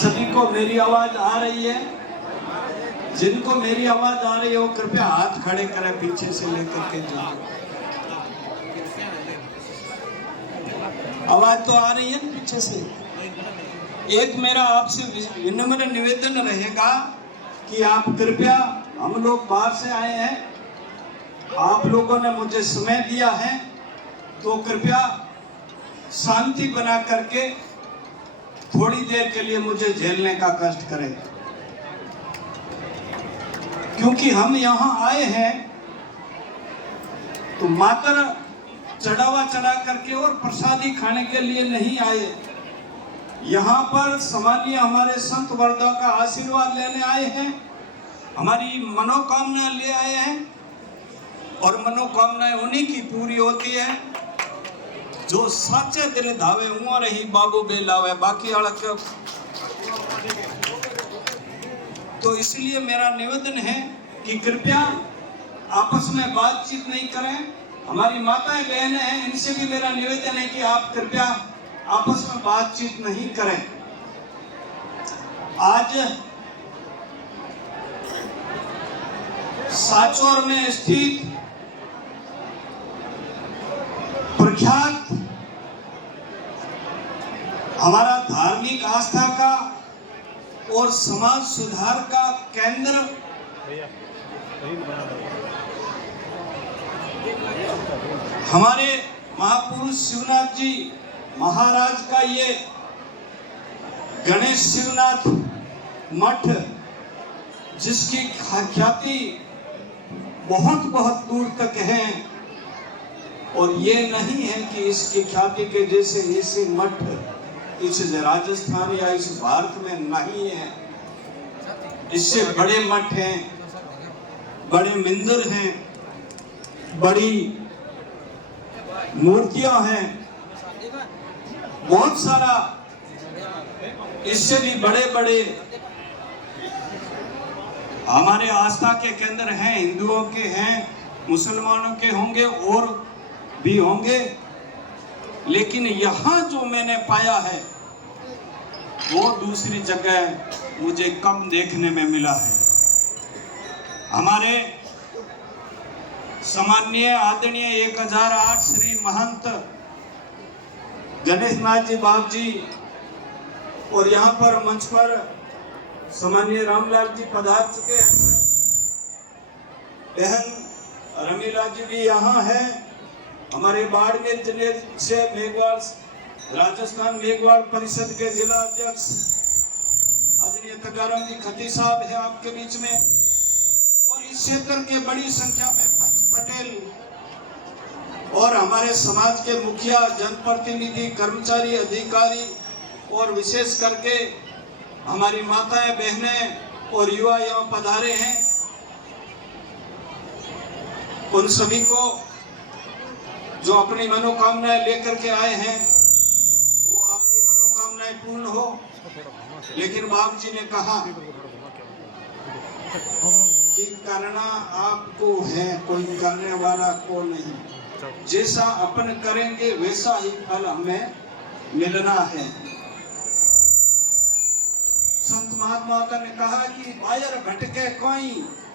सभी को मेरी आवाज आ रही है? जिनको मेरी आवाज आ रही है वो कृपया हाथ खड़े करें पीछे से लेकर के जो आवाज तो आ रही है ना पीछे से। एक मेरा आपसे विनम्र निवेदन रहेगा कि आप कृपया, हम लोग बाहर से आए हैं, आप लोगों ने मुझे समय दिया है तो कृपया शांति बना करके थोड़ी देर के लिए मुझे झेलने का कष्ट करें, क्योंकि हम यहाँ आए हैं तो मात्र चढ़ावा चढ़ा करके और प्रसादी खाने के लिए नहीं आए। यहाँ पर सामान्य हमारे संत वर्गों का आशीर्वाद लेने आए हैं, हमारी मनोकामना ले आए हैं, और मनोकामनाएं उन्हीं की पूरी होती है जो सच्चे दिल धावे उमर ही बाबू बेलावे बाकी अलग। तो इसलिए मेरा निवेदन है कि कृपया आपस में बातचीत नहीं करें। हमारी माताएं बहनें हैं, इनसे भी मेरा निवेदन है कि आप कृपया आपस में बातचीत नहीं करें। आज साचौर में स्थित प्रख्यात हमारा धार्मिक आस्था का और समाज सुधार का केंद्र हमारे महापुरुष शिवनाथ जी महाराज का ये गणेश शिवनाथ मठ, जिसकी ख्याति बहुत बहुत दूर तक है, और ये नहीं है कि इसकी ख्याति के जैसे ऐसे मठ इस राजस्थान या इस भारत में नहीं है। इससे बड़े मठ हैं, बड़े मंदिर हैं, बड़ी मूर्तियां हैं, बहुत सारा इससे भी बड़े बड़े हमारे आस्था के केंद्र हैं, हिंदुओं के हैं, मुसलमानों के होंगे और भी होंगे, लेकिन यहाँ जो मैंने पाया है वो दूसरी जगह मुझे कम देखने में मिला है। हमारे सम्माननीय आदरणीय 1008 श्री महंत गणेश नाथ जी बाबू जी, और यहाँ पर मंच पर सम्माननीय रामलाल जी पधार चुके हैं, बहन रमीला जी भी यहाँ है, हमारे बाड़मेर जिले से मेघवाल राजस्थान मेघवाल परिषद के जिला अध्यक्ष आदरणीय तकाराम जी खती साहब है आपके बीच में, और इस क्षेत्र के बड़ी संख्या में पटेल और हमारे समाज के मुखिया, जनप्रतिनिधि, कर्मचारी, अधिकारी और विशेष करके हमारी माताएं बहनें और युवा यहाँ पधारे हैं। उन सभी को जो अपनी मनोकामनाएं लेकर के आए हैं वो आपकी मनोकामनाएं पूर्ण हो। लेकिन बाबू जी ने कहा कि करना आपको है, कोई करने वाला को नहीं, जैसा अपन करेंगे वैसा ही फल हमें मिलना है। संत महात्मा ने कहा कि बायर घटके कोई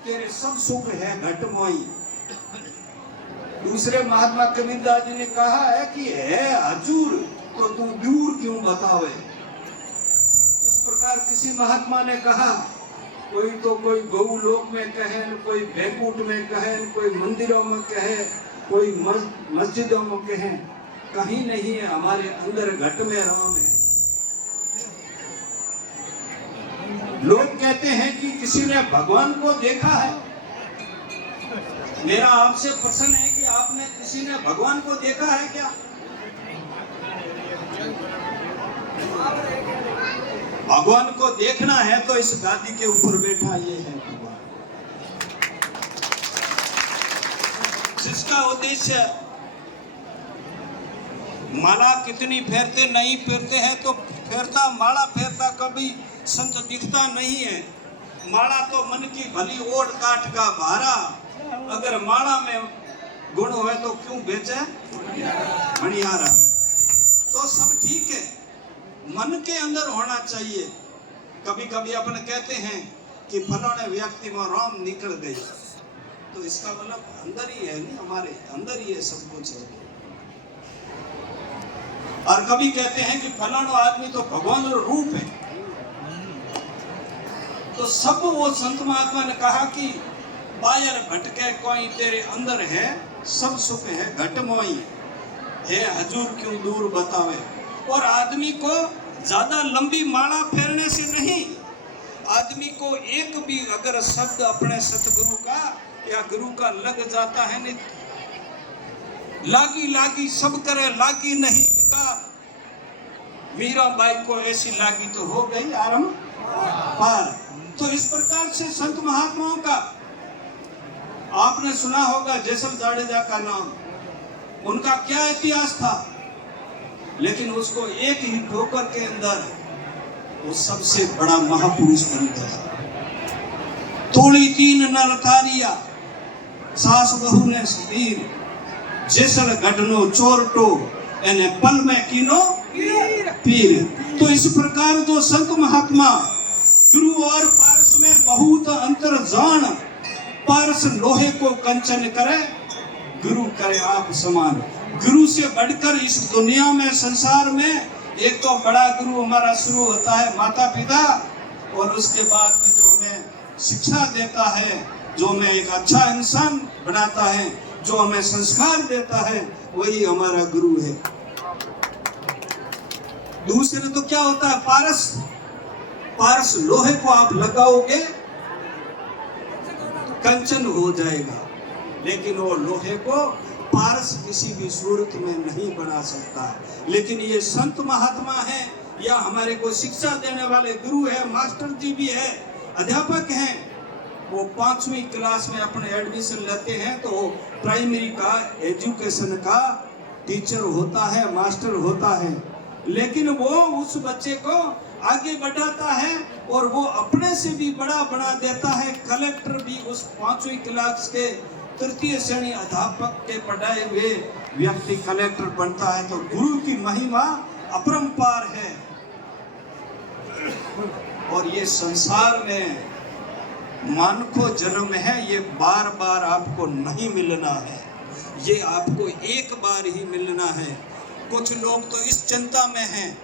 तेरे सब सुख है घट मोई। दूसरे महात्मा कबीरदास जी ने कहा है कि है हजूर तो तू दूर क्यों बतावे। इस प्रकार किसी महात्मा ने कहा, कोई तो कोई गौ लोक में कहे, कोई बैकुंठ में कहे, कोई मंदिरों में कहे, कोई मस्जिदों में कहे, कहीं नहीं है, हमारे अंदर घट में राम है। लोग कहते हैं कि किसी ने भगवान को देखा है। मेरा आपसे प्रश्न है कि आपने किसी ने भगवान को देखा है क्या? भगवान को देखना है तो इस गादी के ऊपर बैठा ये है भगवान, जिसका उद्देश्य माला कितनी फेरते नहीं फेरते हैं तो फेरता, माला फेरता कभी संत दिखता नहीं है। माला तो मन की भली ओट काट का भारा, अगर माला में गुण हुए तो क्यों बेचे मणिहारा। तो सब ठीक है, मन के अंदर होना चाहिए। कभी कभी अपन कहते हैं कि फलाने व्यक्ति में राम निकल गई, तो इसका मतलब अंदर ही है, नहीं हमारे अंदर ही है, सब कुछ है। और कभी कहते हैं कि फलाना आदमी तो भगवान रूप है। तो सब वो संत महात्मा ने कहा कि बाहर भटके कोई तेरे अंदर है, सब सुख है घट मोई है, हजूर क्यों दूर बतावे। और आदमी को ज्यादा लंबी माला फेरने से नहीं, आदमी को एक भी अगर शब्द अपने सतगुरु का या गुरु का लग जाता है, नहीं लागी लागी सब करे, लागी नहीं लिखा। मीराबाई को ऐसी लागी तो हो गई आरंभ पार। तो इस प्रकार से संत महात्माओं का आपने सुना होगा, जैसल जाडेजा का नाम, उनका क्या इतिहास था, लेकिन उसको एक ही ठोकर के अंदर वो सबसे बड़ा महापुरुष बन गया। तोड़ी तीन नरतारिया सास बहू ने सबीर, जैसल गढ़नो चोरटो एने पल में कीनो पीर। तो इस प्रकार जो संत महात्मा गुरु और पारस में बहुत अंतर जान, पारस लोहे को कंचन करे, गुरु करे आप समान। गुरु से बढ़कर इस दुनिया में संसार में एक तो बड़ा गुरु हमारा शुरू होता है माता पिता, और उसके बाद में जो हमें शिक्षा देता है, जो हमें एक अच्छा इंसान बनाता है, जो हमें संस्कार देता है, वही हमारा गुरु है। दूसरे तो क्या होता है, पारस। पारस लोहे को आप लगाओगे कंचन हो जाएगा, लेकिन वो लोहे को पारस किसी भी सूरत में नहीं बना सकता है। लेकिन ये संत महात्मा है या हमारे को शिक्षा देने वाले गुरु है, मास्टर जी भी है, अध्यापक हैं, वो 5वीं क्लास में अपने एडमिशन लेते हैं तो प्राइमरी का एजुकेशन का टीचर होता है, मास्टर होता है, लेकिन वो उस बच्चे को आगे बढ़ाता है और वो अपने से भी बड़ा बना देता है। कलेक्टर भी उस 5वीं क्लास के तृतीय श्रेणी अध्यापक के पढ़ाए हुए व्यक्ति कलेक्टर बनता है। तो गुरु की महिमा अपरंपार है, और ये संसार में मानको जन्म है, ये बार बार आपको नहीं मिलना है, ये आपको एक बार ही मिलना है। कुछ लोग तो इस चिंता में हैं,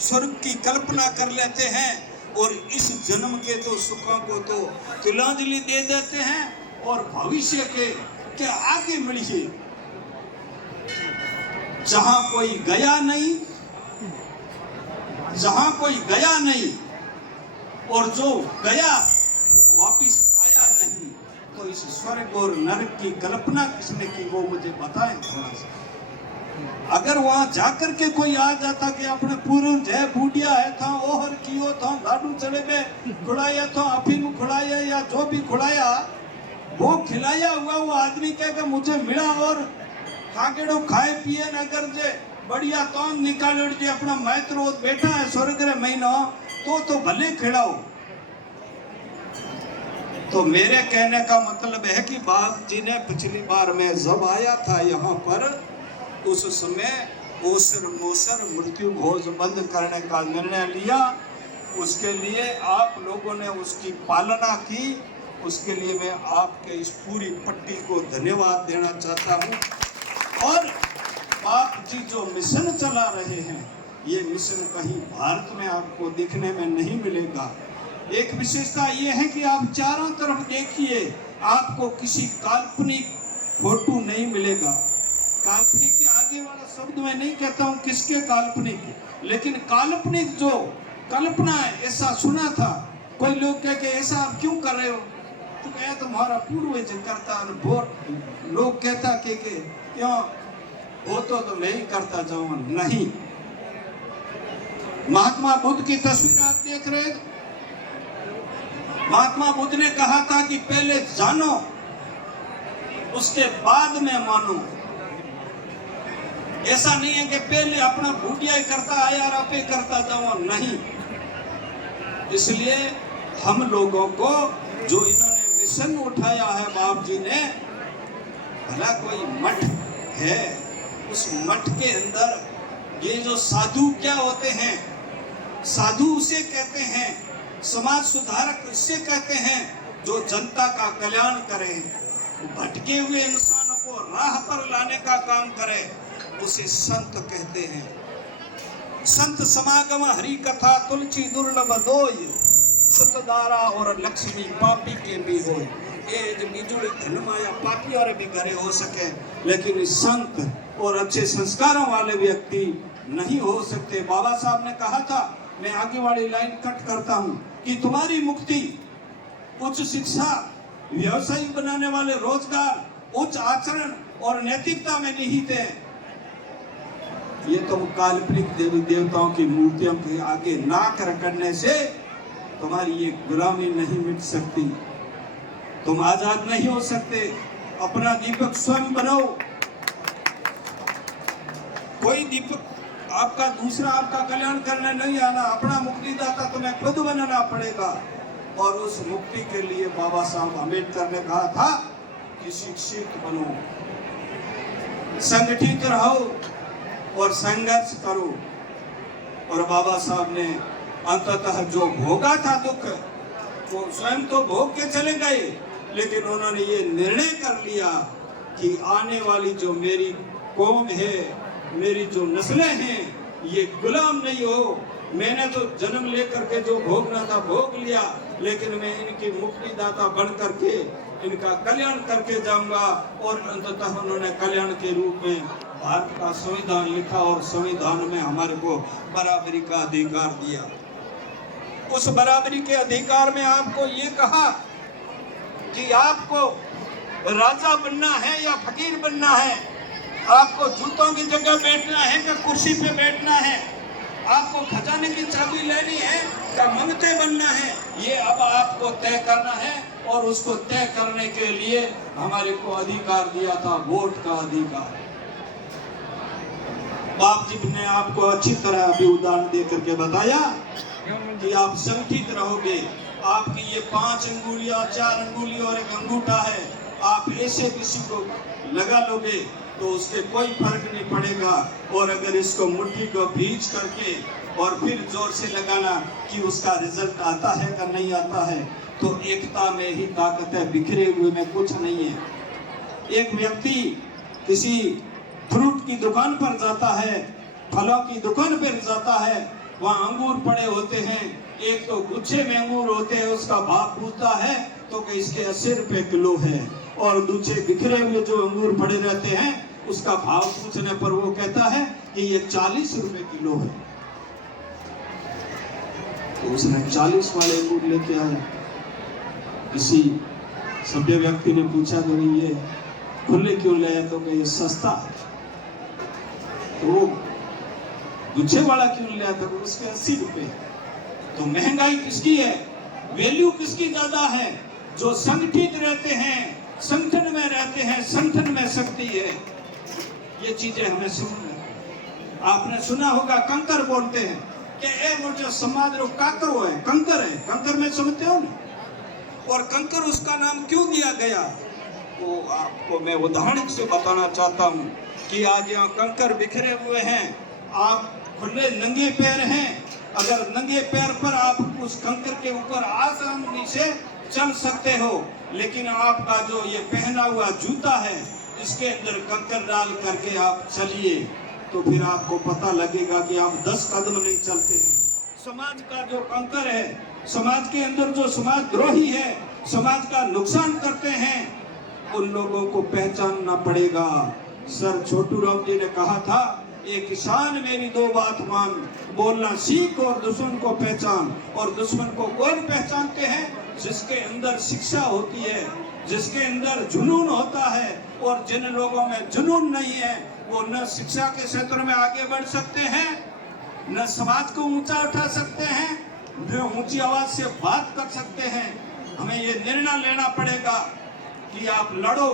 स्वर्ग की कल्पना कर लेते हैं और इस जन्म के तो सुखों को तो तिलांजलि दे देते हैं, और भविष्य के आगे बढ़िए। जहां कोई गया नहीं, जहां कोई गया नहीं और जो गया वो वापिस आया नहीं, तो इस स्वर्ग और नरक की कल्पना किसने की, वो मुझे बताएं थोड़ा सा। अगर वहां जाकर के कोई आ जाता कि अपने पूर्व है बूढ़िया है था, ओहर कियो था, लाडू चढ़े में खुड़ाया था, अफीम खुड़ाया या जो भी खुड़ाया, वो खिलाया हुआ वो आदमी कहेगा मुझे मिला और खाकेड़ो खाए पिए न कर जे बढ़िया तो निकाल जे अपना मैत्र बैठा है स्वर्ग रे महीना, तो भले खिलाओ। तो मेरे कहने का मतलब है कि बाप जी ने पिछली बार में जब आया था यहाँ पर, उस समय ओसर मोसर मृत्यु भोज बंद करने का निर्णय लिया। उसके लिए आप लोगों ने उसकी पालना की, उसके लिए मैं आपके इस पूरी पट्टी को धन्यवाद देना चाहता हूँ। और आप जी जो मिशन चला रहे हैं, ये मिशन कहीं भारत में आपको देखने में नहीं मिलेगा। एक विशेषता ये है कि आप चारों तरफ देखिए, आपको किसी काल्पनिक फोटो नहीं मिलेगा। काल्पनिक के आगे वाला शब्द मैं नहीं कहता हूँ किसके काल्पनिक, लेकिन काल्पनिक जो कल्पना है, ऐसा सुना था। कोई लोग कह के ऐसा आप क्यों कर रहे हो, तो कहे तुम्हारा पूर्वज करता, बहुत लोग कहता कि क्यों वो तो मैं ही करता जाऊँ। नहीं, महात्मा बुद्ध की तस्वीर आप देख रहे हैं। महात्मा बुद्ध ने कहा था कि पहले जानो उसके बाद में मानो। ऐसा नहीं है कि पहले अपना भूटिया करता आया और आपे करता जाओ, नहीं। इसलिए हम लोगों को जो इन्होंने मिशन उठाया है बाप जी ने, भला कोई मठ है, उस मठ के अंदर ये जो साधु क्या होते हैं, साधु उसे कहते हैं समाज सुधारक इससे कहते हैं जो जनता का कल्याण करे, भटके हुए इंसानों को राह पर लाने का काम करे, उसे संत कहते हैं। संत समागम हरि कथा तुलसी दुर्लभ दोय, सतदारा और लक्ष्मी पापी के भी होय। ये जो बिजुड़ धन माया पापी और भी घरे हो सके, लेकिन संत और अच्छे संस्कारों वाले व्यक्ति नहीं हो सकते। बाबा साहब ने कहा था, मैं आगे वाली लाइन कट करता हूं, कि तुम्हारी मुक्ति उच्च शिक्षा, व्यवसायिक बनाने वाले रोजगार, उच्च आचरण और नैतिकता में निहित है। ये तो काल्पनिक देवी देवताओं की मूर्तियों के आगे नाक रगड़ने से तुम्हारी ये गुलामी नहीं मिट सकती, तुम आजाद नहीं हो सकते। अपना दीपक स्वयं बनाओ। कोई दीपक आपका दूसरा आपका कल्याण करने नहीं आना, अपना मुक्तिदाता तुम्हें खुद बनाना पड़ेगा। और उस मुक्ति के लिए बाबा साहब अम्बेडकर ने कहा था कि शिक्षित बनो, संगठित रहो और संघर्ष करो। और बाबा साहब ने अंततः जो भोगा था दुख, वो स्वयं तो भोग के चले गए, लेकिन उन्होंने ये निर्णय कर लिया कि आने वाली जो मेरी कौम है, मेरी जो नस्लें हैं, ये गुलाम नहीं हो। मैंने तो जन्म लेकर के जो भोगना था भोग लिया, लेकिन मैं इनकी मुक्तिदाता बन करके इनका कल्याण करके जाऊंगा। और अंततः उन्होंने कल्याण के रूप में भारत का संविधान लिखा और संविधान में हमारे को बराबरी का अधिकार दिया। उस बराबरी के अधिकार में आपको ये कहा कि आपको राजा बनना है या फकीर बनना है, आपको जूतों की जगह बैठना है कि कुर्सी पे बैठना है, आपको खजाने की चाबी लेनी है या मंगते बनना है, ये अब आपको तय करना है। और उसको तय करने के लिए हमारे को अधिकार दिया था, वोट का अधिकार। बाप जी ने आपको अच्छी तरह अभी उदाहरण दे करके बताया कि आप संगठित रहोगे। आपकी ये 5 अंगुलियां, 4 अंगुली और एक अंगूठा है, आप ऐसे किसी को लगा लोगे तो उसके कोई फर्क नहीं पड़ेगा। और अगर इसको मुट्ठी को भींच करके और फिर जोर से लगाना कि उसका रिजल्ट आता है या नहीं आता है, तो एकता में ही ताकत है, बिखरे हुए में कुछ नहीं है। एक व्यक्ति किसी फ्रूट की दुकान पर जाता है, फलों की दुकान पर जाता है, वहाँ अंगूर पड़े होते हैं, एक तो गुच्छे में अंगूर होते हैं, उसका भाव पूछता है तो कि इसके 80 रुपए किलो है, और दूसरे बिखरे हुए जो अंगूर पड़े रहते हैं उसका भाव पूछने पर वो कहता है कि ये 40 रुपए किलो है। तो उसने 40 वाले अंगूर लेके आया। किसी सभ्य व्यक्ति ने पूछा कि ये खुले क्यों लाया, तो कि ये सस्ता है। तो वो गुच्छे वाला क्यों लिया, था उसके 80 रुपए। तो महंगाई किसकी है, वैल्यू किसकी ज्यादा है? जो संगठित रहते हैं, संगठन में रहते हैं, संगठन में शक्ति है। ये चीजें हमें समझना। आपने सुना होगा कंकर बोलते हैं कि ए मुझे समाज रो काकरो है, कंकर है, कंकर में समझते हो ना। और कंकर उसका नाम क्यों दिया गया, वो आपको मैं उदाहरण से बताना चाहता हूँ कि आज यहाँ कंकर बिखरे हुए हैं, आप खुले नंगे पैर हैं। अगर नंगे पैर पर आप उस कंकर के ऊपर आसानी से चल सकते हो, लेकिन आपका जो ये पहना हुआ जूता है इसके अंदर कंकर डाल करके आप चलिए तो फिर आपको पता लगेगा कि आप 10 कदम नहीं चलते। समाज का जो कंकर है, समाज के अंदर जो समाजद्रोही है, समाज का नुकसान करते हैं, उन लोगों को पहचानना पड़ेगा। सर छोटू राम जी ने कहा था, एक किसान मेरी 2 बात मान, बोलना सीख और दुश्मन को पहचान। और दुश्मन को कौन पहचानते हैं? जिसके अंदर शिक्षा होती है, जिसके अंदर जुनून होता है। और जिन लोगों में जुनून नहीं है वो न शिक्षा के क्षेत्र में आगे बढ़ सकते हैं, न समाज को ऊंचा उठा सकते हैं, न ऊंची आवाज से बात कर सकते हैं। हमें ये निर्णय लेना पड़ेगा कि आप लड़ो,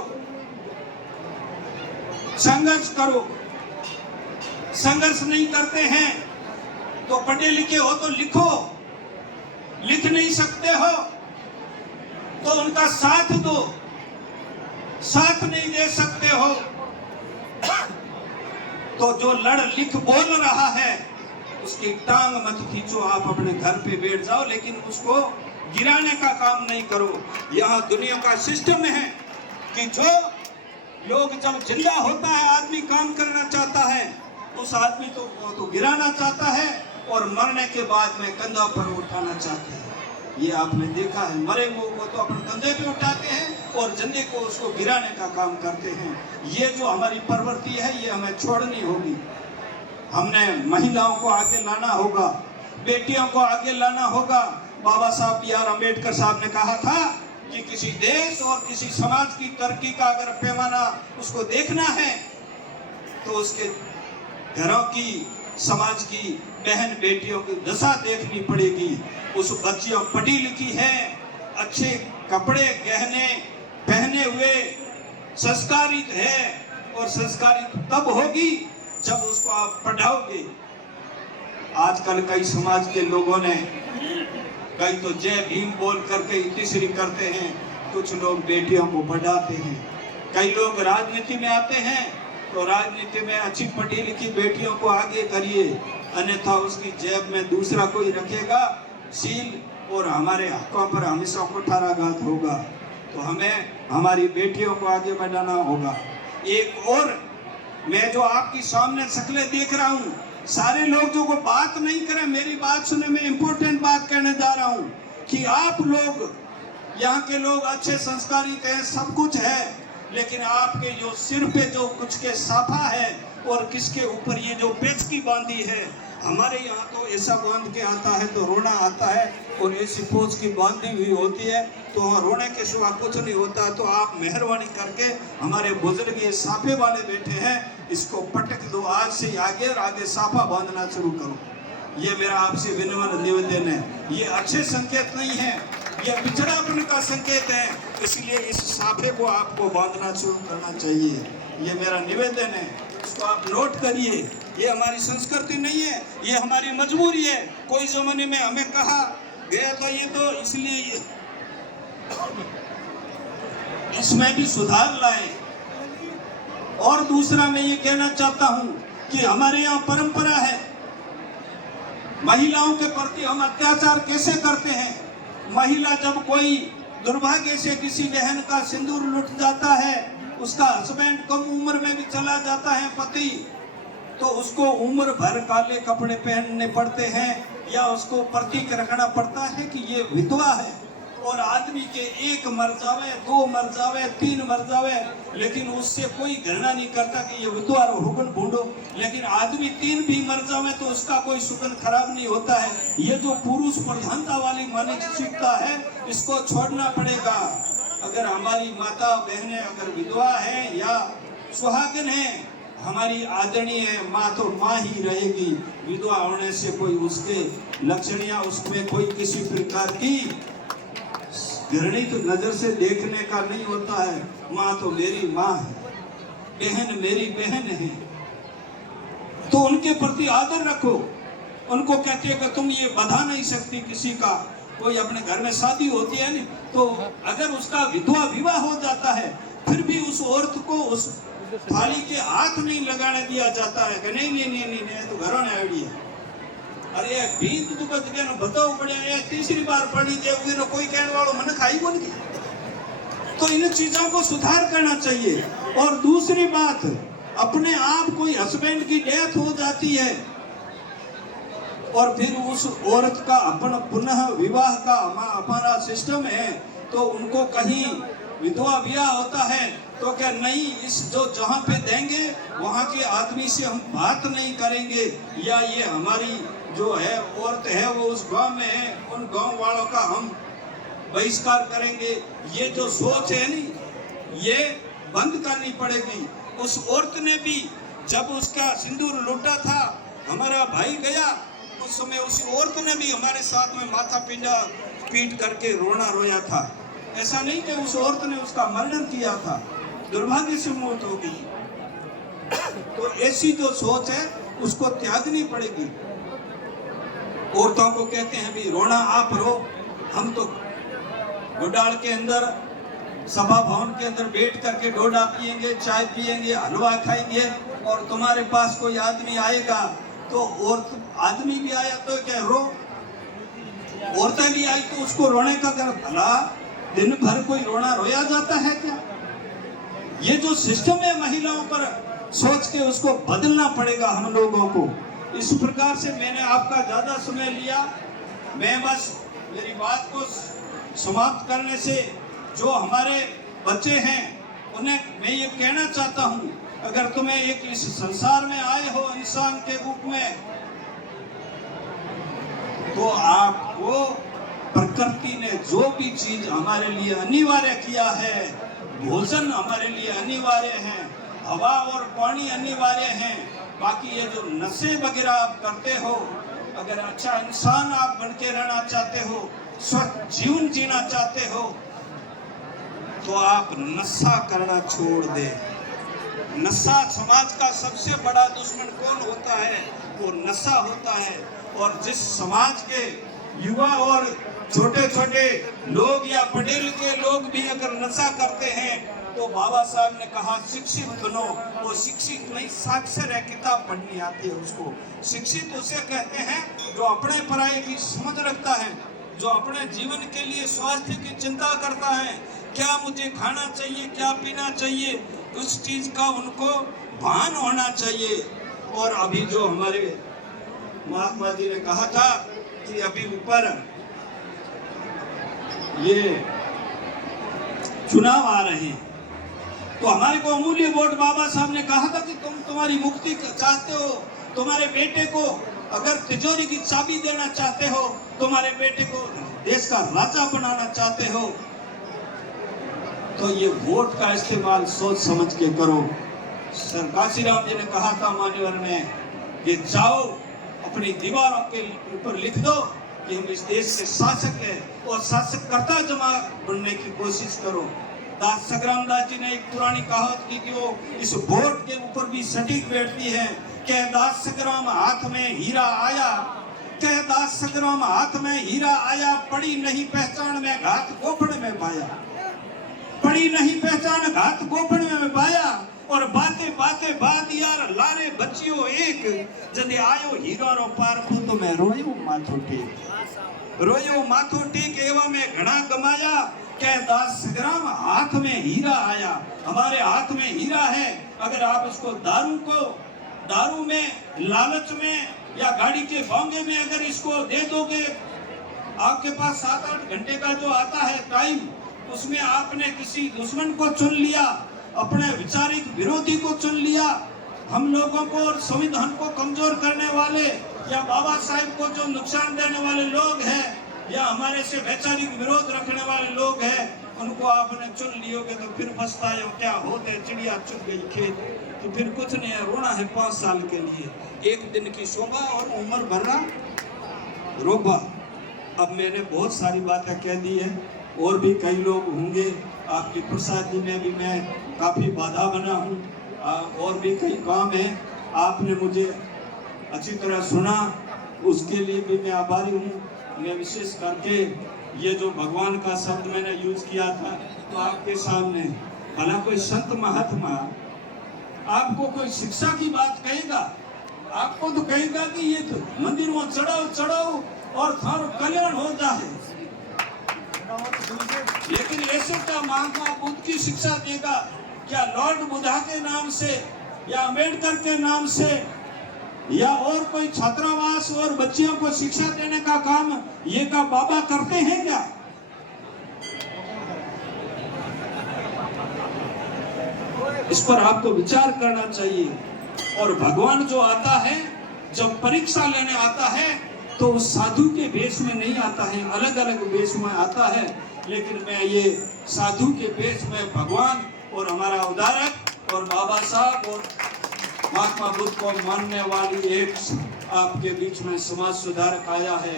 संघर्ष करो। संघर्ष नहीं करते हैं तो पढ़े लिखे हो तो लिखो, लिख नहीं सकते हो तो उनका साथ दो, साथ नहीं दे सकते हो तो जो लड़ लिख बोल रहा है उसकी टांग मत खींचो, आप अपने घर पे बैठ जाओ, लेकिन उसको गिराने का काम नहीं करो। यहाँ दुनिया का सिस्टम है कि जो लोग जब जिंदा होता है आदमी काम करना चाहता है, उस आदमी तो गिराना चाहता है और मरने के बाद में कंधा पर उठाना चाहते हैं। ये आपने देखा है, मरे हुए को तो अपन कंधे पे उठाते हैं और जिंदे को उसको गिराने का काम करते हैं। ये जो हमारी प्रवृत्ति है ये हमें छोड़नी होगी। हमने महिलाओं को आगे लाना होगा, बेटियों को आगे लाना होगा। बाबा साहब B.R. अम्बेडकर साहब ने कहा था कि किसी देश और किसी समाज की तरक्की का अगर पैमाना उसको देखना है तो उसके घरों की, समाज की बहन बेटियों की दशा देखनी पड़ेगी। उस बच्चियों पढ़ी लिखी है, अच्छे कपड़े गहने पहने हुए संस्कारित है, और संस्कारित तब होगी जब उसको आप पढ़ाओगे। आजकल कई समाज के लोगों ने, कई तो जय भीम बोल करके तीसरी करते हैं, कुछ लोग बेटियों को पढ़ाते हैं। कई लोग राजनीति में आते हैं तो राजनीति में अच्छी पढ़ी लिखी बेटियों को आगे करिए, अन्यथा उसकी जेब में दूसरा कोई रखेगा सील, और हमारे हकों पर हमेशा कुठाराघात होगा। तो हमें हमारी बेटियों को आगे बढ़ाना होगा। एक और, मैं जो आपकी सामने शक्लें देख रहा हूँ, सारे लोग जो को बात नहीं करें, मेरी बात सुने, मैं इम्पोर्टेंट बात कहने जा रहा हूँ कि आप लोग, यहाँ के लोग अच्छे संस्कारित हैं, सब कुछ है, लेकिन आपके जो सिर पे जो कुछ के साफा है और किसके ऊपर ये जो पेचकी बांधी है, हमारे यहाँ तो ऐसा बांध के आता है तो रोना आता है, और ऐसी पोच की बांधी हुई होती है तो रोने के सिवा कुछ नहीं होता। तो आप मेहरबानी करके, हमारे बुजुर्ग ये साफे वाले बैठे हैं, इसको पटक दो आज से आगे, और आगे साफा बांधना शुरू करो। ये मेरा आपसे विनम्र निवेदन है। ये अच्छे संकेत नहीं है, यह पिछड़ापन का संकेत है, इसलिए इस साफे को आपको बांधना शुरू करना चाहिए। ये मेरा निवेदन है, इसको आप नोट करिए। ये हमारी संस्कृति नहीं है, ये हमारी मजबूरी है। कोई जमाने में हमें कहा गया था ये तो, इसलिए इसमें भी सुधार लाए। और दूसरा मैं ये कहना चाहता हूँ कि हमारे यहाँ परंपरा है, महिलाओं के प्रति हम अत्याचार कैसे करते हैं। महिला जब कोई दुर्भाग्य से किसी बहन का सिंदूर लुट जाता है, उसका हस्बैंड कम उम्र में भी चला जाता है पति, तो उसको उम्र भर काले कपड़े पहनने पड़ते हैं, या उसको प्रतीक रखना पड़ता है कि ये विधवा है। और आदमी के एक मर जावे, दो मर जावे, तीन मर जावे, लेकिन उससे कोई घृणा नहीं करता कि ये विधवा हुगन ढूंढो। लेकिन आदमी तीन भी मर जावे तो उसका कोई सुगंध खराब नहीं होता है। ये जो पुरुष प्रधानता वाली मानसिकता है, इसको छोड़ना पड़ेगा। अगर हमारी माता बहनें अगर विधवा है या सुहागिन है, हमारी आदरणीय माँ तो माँ ही रहेगी। विधवा होने से कोई उसके लक्षण या उसमें कोई किसी प्रकार की घृणित नजर से देखने का नहीं होता है। माँ तो मेरी माँ है, बहन मेरी बहन है, तो उनके प्रति आदर रखो। उनको कहते हैं कि तुम ये बधा नहीं सकती किसी का, कोई अपने घर में शादी होती है नहीं, तो अगर उसका विधवा विवाह हो जाता है, फिर भी उस औरत को उस थाली के हाथ नहीं लगाने दिया जाता है कि नहीं नहीं नहीं नहीं, नहीं तो घरों ने आईडी है। अरे बीत तो जगह बताओ पड़े, तीसरी बार पढ़ी जाए कोई कहने वालों मन खाई बोल के। तो इन चीजों को सुधार करना चाहिए। और दूसरी बात, अपने आप कोई हस्बैंड की डेथ हो जाती है और फिर उस औरत का अपन पुनः विवाह का हमारा सिस्टम है, तो उनको कहीं विधवा ब्याह होता है तो क्या नहीं, इस जो जहाँ पे देंगे वहाँ के आदमी से हम बात नहीं करेंगे, या ये हमारी जो है औरत है वो उस गांव में है, उन गांव वालों का हम बहिष्कार करेंगे। ये जो सोच है नी, ये बंद करनी पड़ेगी। उस औरत ने भी जब उसका सिंदूर लूटा था, हमारा भाई गया, उस समय उस औरत ने भी हमारे साथ में माथा पिंडा पीट करके रोना रोया था। ऐसा नहीं कि उस औरत ने उसका मर्डर किया था, दुर्भाग्य से मौत हो गई। तो ऐसी जो सोच है उसको त्यागनी पड़ेगी। औरतों को कहते हैं भी रोना आप रो, हम तो गुडाल के अंदर सभा भवन के अंदर बैठ करके डोडा पिएंगे, चाय पिएंगे, हलवा खाएंगे, और तुम्हारे पास कोई आदमी आएगा तो औरत आदमी भी आया तो क्या रो, औरतें भी आई तो उसको रोने का कर, भला दिन भर कोई रोना रोया जाता है क्या? ये जो सिस्टम है महिलाओं पर सोच के उसको बदलना पड़ेगा हम लोगों को। इस प्रकार से मैंने आपका ज्यादा समय लिया, मैं बस मेरी बात को समाप्त करने से जो हमारे बच्चे हैं उन्हें मैं ये कहना चाहता हूँ, अगर तुम्हें एक इस संसार में आए हो इंसान के रूप में, तो आपको प्रकृति ने जो भी चीज हमारे लिए अनिवार्य किया है, भोजन हमारे लिए अनिवार्य है, हवा और पानी अनिवार्य है, बाकी ये जो नशे वगैरह आप करते हो, अगर अच्छा इंसान आप बन के रहना चाहते हो, स्वस्थ जीवन जीना चाहते हो, तो आप नशा करना छोड़ दे। नशा समाज का सबसे बड़ा दुश्मन कौन होता है? वो नशा होता है। और जिस समाज के युवा और छोटे छोटे लोग या पढ़े लिखे लोग भी अगर नशा करते हैं, तो बाबा साहब ने कहा शिक्षित बनो। वो शिक्षित नहीं, साक्षर है, किताब पढ़नी आती है उसको। शिक्षित उसे कहते हैं जो अपने पराये की समझ रखता है, जो अपने जीवन के लिए स्वास्थ्य की चिंता करता है, क्या मुझे खाना चाहिए, क्या पीना चाहिए, उस चीज का उनको भान होना चाहिए। और अभी जो हमारे महात्मा जी ने कहा था कि अभी ऊपर ये चुनाव आ रहे हैं, तो हमारे को अमूल्य वोट बाबा साहब ने कहा था कि तुम तुम्हारी मुक्ति चाहते हो, तुम्हारे बेटे को अगर तिजोरी की चाबी देना चाहते हो, तुम्हारे बेटे को देश का राजा बनाना चाहते हो, तो ये वोट का इस्तेमाल सोच समझ के करो। सर काशीराम जी ने कहा था मान्यवर ने कि जाओ अपनी दीवारों के ऊपर लिख दो कि हम इस देश के शासक हैं, और शासककर्ता जमा बनने की कोशिश करो। दास संग्राम दास जी ने एक पुरानी कहावत की कि वो इस वोट के ऊपर भी सटीक बैठती है। कह दास संग्राम हाथ में हीरा आया, कह दास संग्राम हाथ में हीरा आया, पड़ी नहीं पहचान में घात गोफड़ में पाया, पड़ी नहीं पहचान घात गोफड़ में पाया। और बातें बातें बात यार लारे बच्चियों एक, जदे आयो हीरा रो पार तो मैं रोयो माथो टेक, रोयो माथो टेक एवा में घना कमाया। कह दास संग्राम हाथ में हीरा आया, हमारे हाथ में हीरा है। अगर आप इसको दारू में, लालच में या गाड़ी के भोंगे में अगर इसको दे दोगे, आपके पास 7-8 घंटे का जो आता है टाइम, उसमें आपने किसी दुश्मन को चुन लिया, अपने विचारिक विरोधी को चुन लिया। हम लोगों को और संविधान को कमजोर करने वाले या बाबा साहब को जो नुकसान देने वाले लोग हैं, या हमारे से वैचारिक विरोध रखने वाले लोग हैं, उनको आपने चुन लियोगे तो फिर पछताओ। क्या होते चिड़िया चुग गई खेत, तो फिर कुछ नहीं है, रोना है 5 साल के लिए, एक दिन की शोभा और उम्र भरना रोबा। अब मैंने बहुत सारी बातें कह दी है, और भी कई लोग होंगे, आपकी प्रसादी में भी मैं काफ़ी बाधा बना हूँ, और भी कई काम है। आपने मुझे अच्छी तरह सुना, उसके लिए भी मैं आभारी हूँ। मैं विशेष करके ये जो भगवान का शब्द मैंने यूज किया था, तो आपके सामने भला कोई संत महात्मा आपको कोई शिक्षा की बात कहेगा, आपको तो कहेगा कि ये तो मंदिर में चढ़ाओ और थारो कल्याण हो जाए, लेकिन ऐसे क्या महात्मा बुद्ध की शिक्षा देगा? क्या लॉर्ड बुद्धा के नाम से या अम्बेडकर के नाम से या और कोई छात्रावास और बच्चियों को शिक्षा देने का काम ये का बाबा करते हैं क्या? इस पर आपको विचार करना चाहिए। और भगवान जो आता है, जब परीक्षा लेने आता है, तो उस साधु के वेश में नहीं आता है, अलग अलग वेश में आता है। लेकिन मैं ये साधु के वेश में भगवान और हमारा उद्धारक और बाबा साहब और महात्मा बुद्ध को मानने वाली एक आपके बीच में समाज सुधारक आया है।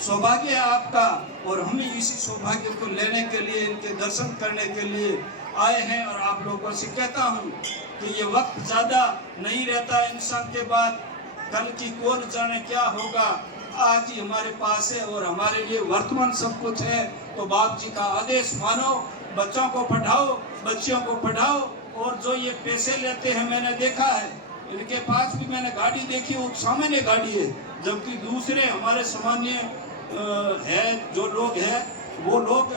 सौभाग्य है आपका, और हम इसी सौभाग्य को लेने के लिए, इनके दर्शन करने के लिए आए हैं। और आप लोगों से कहता हूँ कि ये वक्त ज़्यादा नहीं रहता इंसान के बाद, कल की कौन जाने क्या होगा। आज ही हमारे पास है और हमारे लिए वर्तमान सब कुछ है। तो बाप जी का आदेश मानो, बच्चों को पढ़ाओ, बच्चियों को पढ़ाओ। और जो ये पैसे लेते हैं, मैंने देखा है इनके पास भी मैंने गाड़ी देखी, वो सामान्य गाड़ी है, जबकि दूसरे हमारे सामान्य है जो लोग हैं, वो लोग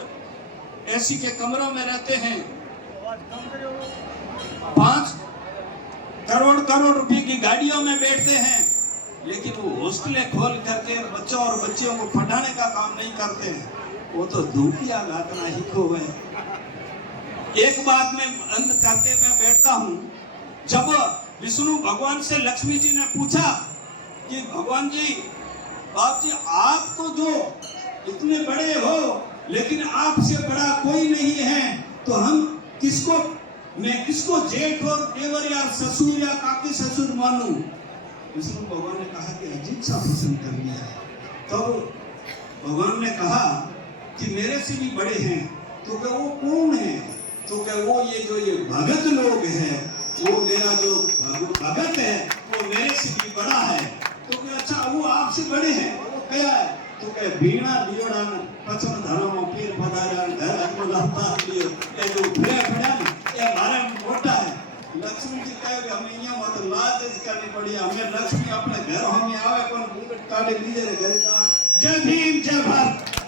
एसी के कमरों में रहते हैं, 5 करोड़ रुपए की गाड़ियों में बैठते हैं, लेकिन वो हॉस्टलें खोल करके बच्चों और बच्चियों को पढ़ाने का काम नहीं करते हैं। वो तो धूपिया घातना ही खो गए। एक बात में अंत करके मैं बैठता हूँ, जब विष्णु भगवान से लक्ष्मी जी ने पूछा कि भगवान जी, बाप जी, आप तो जो इतने बड़े हो, लेकिन आपसे बड़ा कोई नहीं है, तो हम किसको, मैं किसको जेठ और देवर या ससुर या काकी ससुर मानूं? विष्णु भगवान ने कहा कि अजीब सा प्रश्न कर लिया है। तो भगवान ने कहा कि मेरे से भी बड़े हैं। तो क्या वो कौन है? तो क्या वो ये जो ये भगत लोग हैं, वो मेरा जो भगत है वो मेरे से भी बड़ा है। तो क्या अच्छा वो आपसे बड़े हैं? वो क्या है? तो क्या बीणा लियोड़ा पचन धर्म पीर पधारा घर अगुलाता लियो, ये जो भरे पड़ा ना, ये हमारा मोटा है। लक्ष्मी जी कहे हमें यहाँ मत लाज करनी पड़ी, हमें लक्ष्मी अपने घर हमें आवे कौन घूंघट काटे लीजिए घर का। जय भीम, जय भारत।